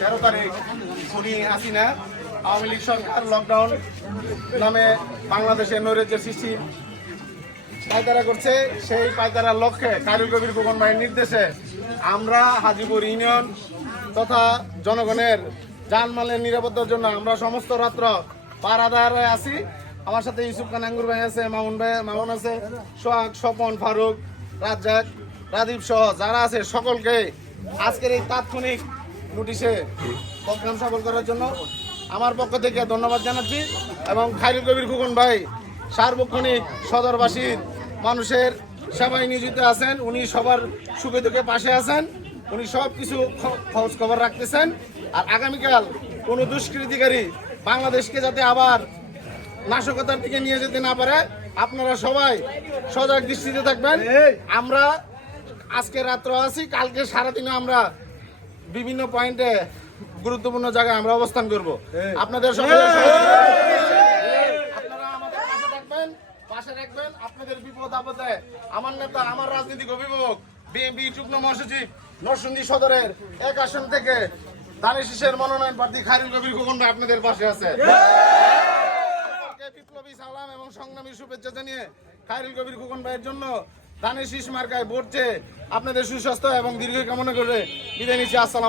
13 তারিখ খুনি হাসিনা আওয়ামী লীগ সরকার লকডাউন নামে বাংলাদেশে নৈরাজ্যের সৃষ্টি পায়তারা করছে। সেই পায়তারার লক্ষ্যে খায়রুল কবির খোকন ভাইয়ের নির্দেশে আমরা হাজীপুর ইউনিয়ন তথা জনগণের জানমালের নিরাপত্তার জন্য আমরা সমস্ত রাত্র পাহারাদারে আছি। আমার সাথে ইউসুফ খান আঙ্গুর ভাই আছে, মামুন আছে, সোহাগ, স্বপন, ফারুক, রাজ্জাক, রাজীব সহ যারা আছে সকলকে আজকের এই তাৎক্ষণিক নোটিশে প্রোগ্রাম সফল করার জন্য আমার পক্ষ থেকে ধন্যবাদ জানাচ্ছি। এবং খায়রুল কবির খোকন ভাই সার্বক্ষণিক সদরবাসীর মানুষের সেবায় নিয়োজিত আছেন। উনি সবার সুখে দুঃখে পাশে আছেন, উনি সব কিছু খোঁজ খবর রাখতেছেন। আর আগামীকাল কোনো দুষ্কৃতিকারী বাংলাদেশকে যাতে আবার নাশকতার দিকে নিয়ে যেতে না পারে, আপনারা সবাই সজাগ দৃষ্টিতে থাকবেন। আমরা আজকে রাত্র আছি, কালকে সারাদিনে আমরা বিভিন্ন পয়েন্টে গুরুত্বপূর্ণ জায়গায় আমরা অবস্থান করব। আপনাদের সকলের আপনারা আমাদের পাশে থাকবেন, পাশে রাখবেন। আপনাদের বিপদ আপদে আমার নেতা, আমার রাজনৈতিক অভিভাবক, বিএনপি যুগ্ম মহাসচিব নরসিংদী সদরের 1 আসন থেকে দানিশ শীষের মনোনয়ন প্রার্থী খায়রুল কবির খোকন ভাই আপনাদের পাশে আছে। বিপ্লবী সালাম এবং সংগ্রামী শুভেচ্ছা জানিয়ে খায়রুল কবির খোকন ভাইয়ের জন্য দানিশ শীষ মার্কায় ভোট চেয়ে আপনাদের সুস্বাস্থ্য এবং দীর্ঘ কামনা করে বিদায় নিচ্ছি। আসসালাম।